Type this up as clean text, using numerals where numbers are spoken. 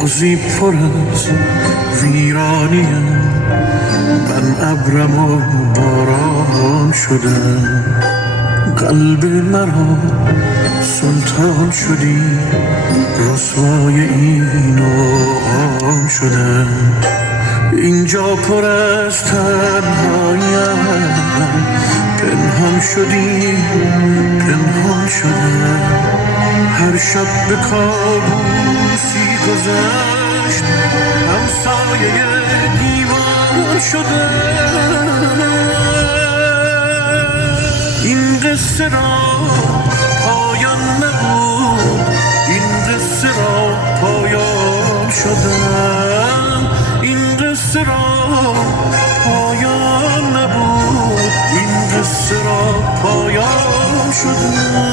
بغضی پر از ویرانیم، من ابرم و باران شدم. قلب مرا سلطان شدی، رسوای این و آن شدم. اینجا پر از تنهاییم، پنهان شدی پنهان شدم. هر شب به کابوسی گذشت، همسایه دیوار شدم. این قصه را پایان نبود، این قصه را پایان شدم. این قصه را پایان نبود، این قصه را پایان شدم.